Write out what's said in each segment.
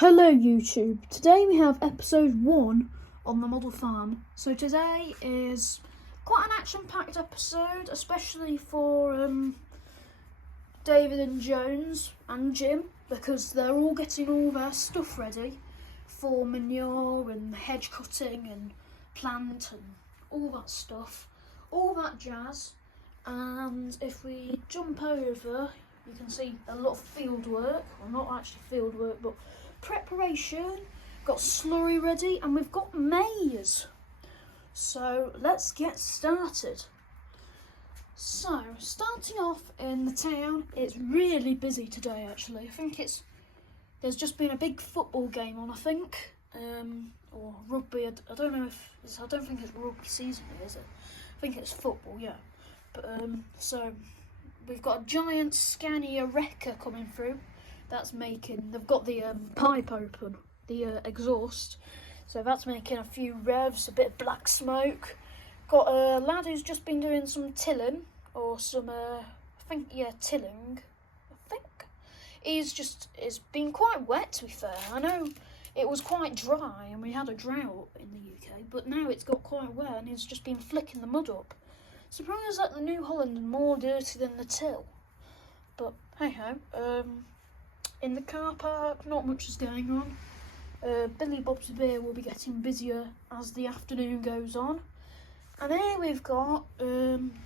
Hello YouTube, today we have episode 1 on the model farm. So today is quite an action-packed episode, especially for David and Jones and Jim, because they're all getting all their stuff ready for manure and hedge cutting and plant and all that stuff, all that jazz. And if we jump over, you can see a lot of field work, well not actually field work, but preparation. Got slurry ready and we've got maize. So let's get started. So starting off in the town, it's really busy today actually. I think there's just been a big football game on, I think, or rugby. I don't know if I don't think it's rugby season, is it? I think it's football, yeah. But so we've got a giant Scania wrecker coming through. They've got the pipe open, the exhaust, so that's making a few revs, a bit of black smoke. Got a lad who's just been doing some tilling, or some, tilling, I think. It's been quite wet, to be fair. I know it was quite dry and we had a drought in the UK, but now it's got quite wet and he's just been flicking the mud up. Surprised that the New Holland is more dirty than the till, but hey ho. In the car park, not much is going on. Billy Bob's beer will be getting busier as the afternoon goes on. And here we've got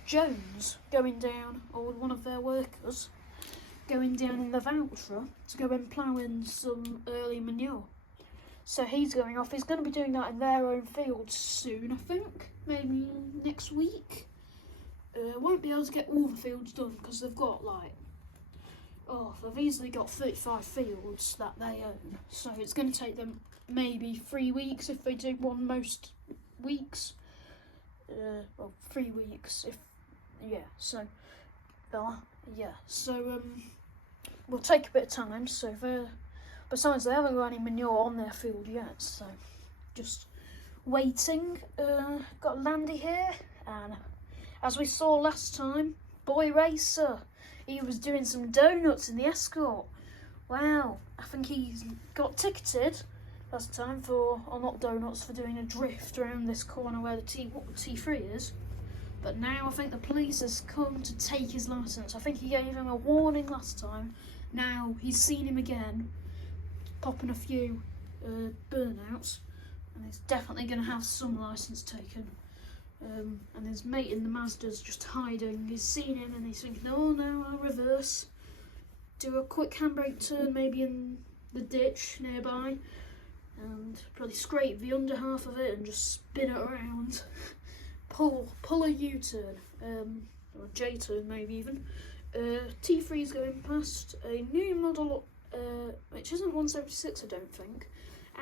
Jones going down, or one of their workers, going down in the voucher to go and plough in some early manure. So he's going off. He's going to be doing that in their own fields soon, I think. Maybe next week. Won't be able to get all the fields done because they've got they've easily got 35 fields that they own, so it's going to take them maybe 3 weeks if they do one most weeks. 3 weeks we'll take a bit of time. So besides, they haven't got any manure on their field yet, so just waiting. Got Landy here, and as we saw last time, Boy Racer. He was doing some donuts in the escort. Wow, I think he got ticketed last time for doing a drift around this corner where the T3 is. But now I think the police has come to take his licence. I think he gave him a warning last time. Now he's seen him again, popping a few burnouts, and he's definitely going to have some licence taken. And his mate in the Mazda's just hiding. He's seen him and he's thinking, oh no, I'll reverse, do a quick handbrake turn maybe in the ditch nearby, and probably scrape the under half of it and just spin it around, pull a U-turn, or a J-turn maybe even. T3 is going past a new model, which isn't 176 I don't think,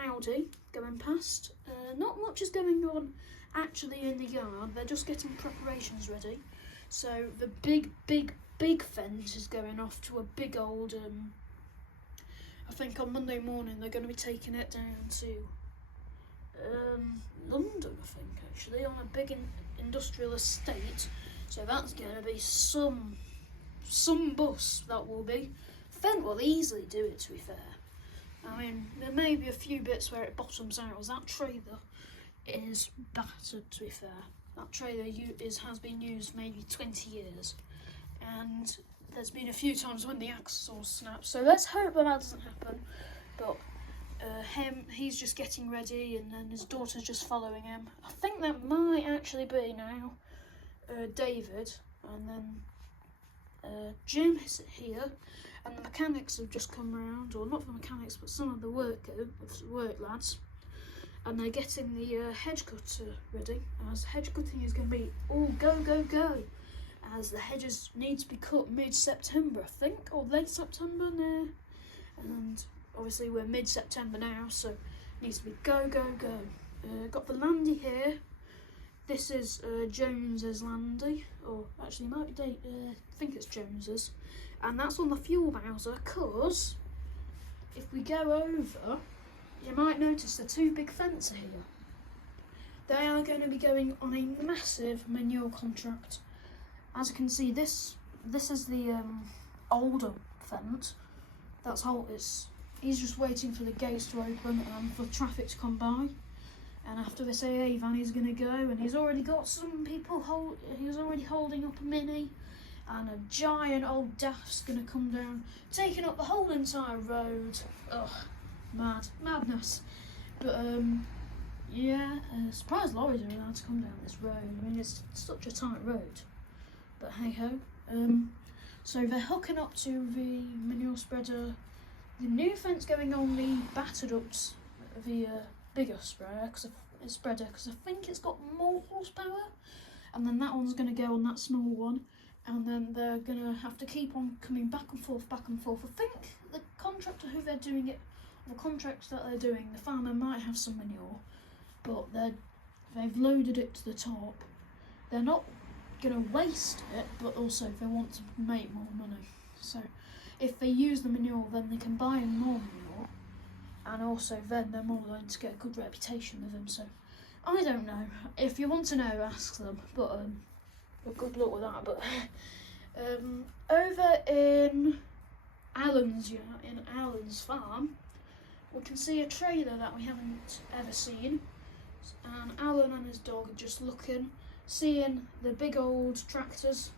Audi going past. Not much is going on actually in the yard, they're just getting preparations ready. So the big fence is going off to a big old, I think on Monday morning they're going to be taking it down to London, I think actually, on a big industrial estate. So that's going to be some bus, that will be. Fent will easily do it, to be fair. I mean, there may be a few bits where it bottoms out, as that trailer is battered, to be fair. That trailer has been used maybe 20 years, and there's been a few times when the axle snapped, so let's hope that doesn't happen. But he's just getting ready, and then his daughter's just following him. I think that might actually be now David, and then Jim is here, and the mechanics have just come round, or not the mechanics but some of the work lads. And they're getting the hedge cutter ready, as hedge cutting is going to be all go, as the hedges need to be cut mid-September, I think, or late September now. And obviously we're mid-September now, so it needs to be go. Got the Landy here. This is Jones's Landy, or actually it might be I think it's Jones's. And that's on the fuel bowser, because if we go over, you might notice the two big fences here. They are going to be going on a massive manure contract. As you can see, this is the older fence. It's he's just waiting for the gates to open and for traffic to come by. And after this AA van, he's going to go, and he's already got some people he's already holding up a mini, and a giant old daft's going to come down, taking up the whole entire road. Ugh, madness. But yeah, surprised lorries are allowed to come down this road. I mean, it's such a tight road. But hey ho. So they're hooking up to the manure spreader. The new fence going on the battered up, the bigger spreader, because I think it's got more horsepower, and then that one's going to go on that small one, and then they're going to have to keep on coming back and forth. I think the contractor who they're doing it, or the contract that they're doing, the farmer might have some manure, but they've loaded it to the top. They're not going to waste it, but also they want to make more money. So if they use the manure, then they can buy in more manure, and also then they're more likely to get a good reputation with them. So I don't know. If you want to know, ask them. But good luck with that. But over in Alan's farm, we can see a trailer that we haven't ever seen, and Alan and his dog are just looking, seeing the big old tractors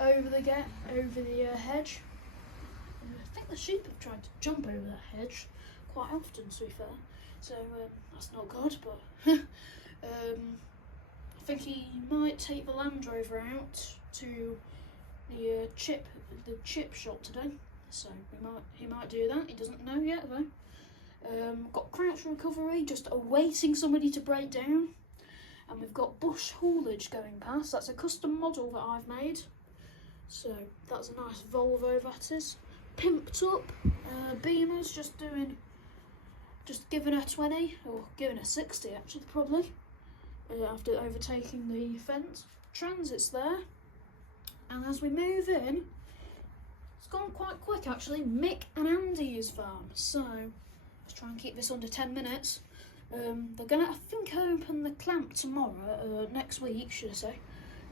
over the hedge. I think the sheep have tried to jump over that hedge quite often, to be fair, so that's not good. But I think he might take the Land Rover out to the chip shop today, so he might do that. He doesn't know yet though. Got crouch recovery, just awaiting somebody to break down, and we've got bush haulage going past. That's a custom model that I've made, so that's a nice Volvo that is. Pimped up Beamer's just giving her 20, or giving her 60 actually, probably, after overtaking the fence. Transit's there, and as we move in, it's gone quite quick actually. Mick and Andy's farm, so let's try and keep this under 10 minutes. They're gonna, I think, open the clamp tomorrow, next week should I say,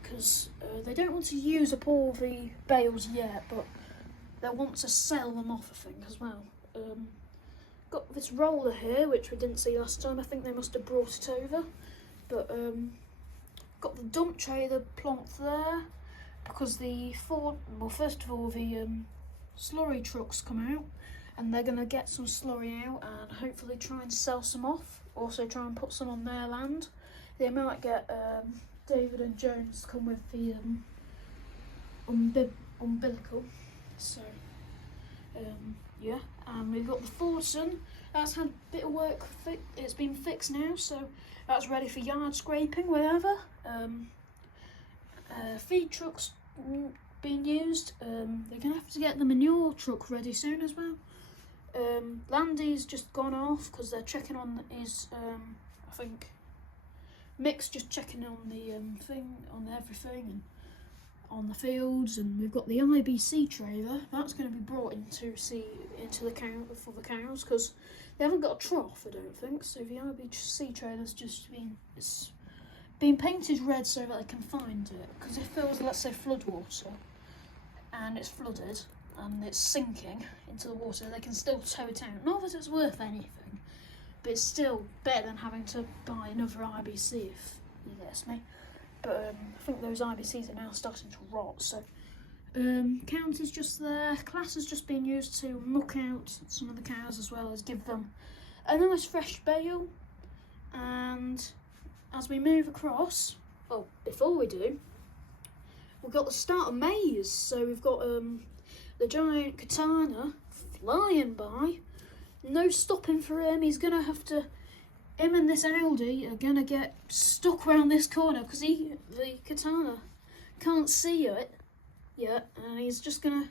because they don't want to use up all the bales yet, but they want to sell them off, I think, as well. Got this roller here, which we didn't see last time. I think they must have brought it over. But got the dump trailer plonked there, because first of all, the slurry trucks come out, and they're going to get some slurry out and hopefully try and sell some off. Also try and put some on their land. They might get David and Jones to come with the umbilical. So yeah, and we've got the Fordson. That's had a bit of work. It's been fixed now, so that's ready for yard scraping, wherever. Feed trucks being used. They're gonna have to get the manure truck ready soon as well. Landy's just gone off because they're checking on his. I think Mick's just checking on the thing, on everything, and on the fields. And we've got the IBC trailer that's going to be brought into the cow for the cows, because they haven't got a trough, I don't think. So the IBC trailer's just been painted red so that they can find it, because if there was, let's say, flood water and it's flooded and it's sinking into the water, they can still tow it out. Not that it's worth anything, but it's still better than having to buy another IBC, if you guess me. But I think those IBCs are now starting to rot, so count is just there. Class has just been used to muck out some of the cows, as well as give them a nice fresh bale. And as we move across, well, before we do, we've got the start of maize. So we've got the giant Katana flying by, no stopping for him. He's gonna have to, him and this Audi are gonna get stuck around this corner, because the Katana can't see it yet, and he's just gonna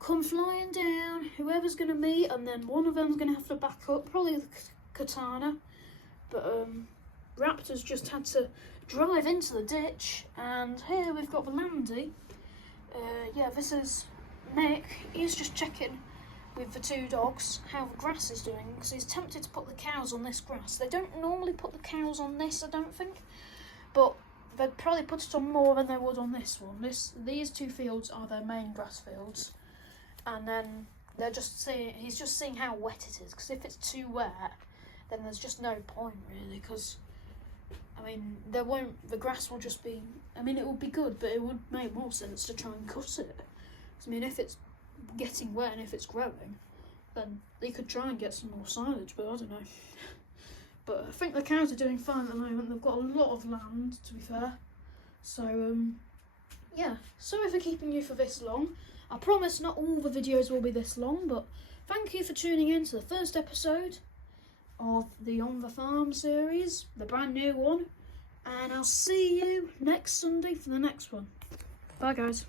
come flying down, whoever's gonna meet, and then one of them's gonna have to back up, probably the Katana. But Raptor's just had to drive into the ditch, and here we've got the Landy. Yeah, this is Nick. He's just checking with the two dogs how the grass is doing, because he's tempted to put the cows on this grass. They don't normally put the cows on this, I don't think, but they'd probably put it on more than they would on this one. These two fields are their main grass fields, and then He's just seeing how wet it is, because if it's too wet, then there's just no point really, because I mean, the grass will just be, I mean, it would be good, but it would make more sense to try and cut it. I mean, if it's getting wet and if it's growing, then they could try and get some more silage, but I don't know. But I think the cows are doing fine at the moment. They've got a lot of land, to be fair. So, yeah, sorry for keeping you for this long. I promise not all the videos will be this long, but thank you for tuning in to the first episode of the On The Farm series, the brand new one. And I'll see you next Sunday for the next one. Bye, guys.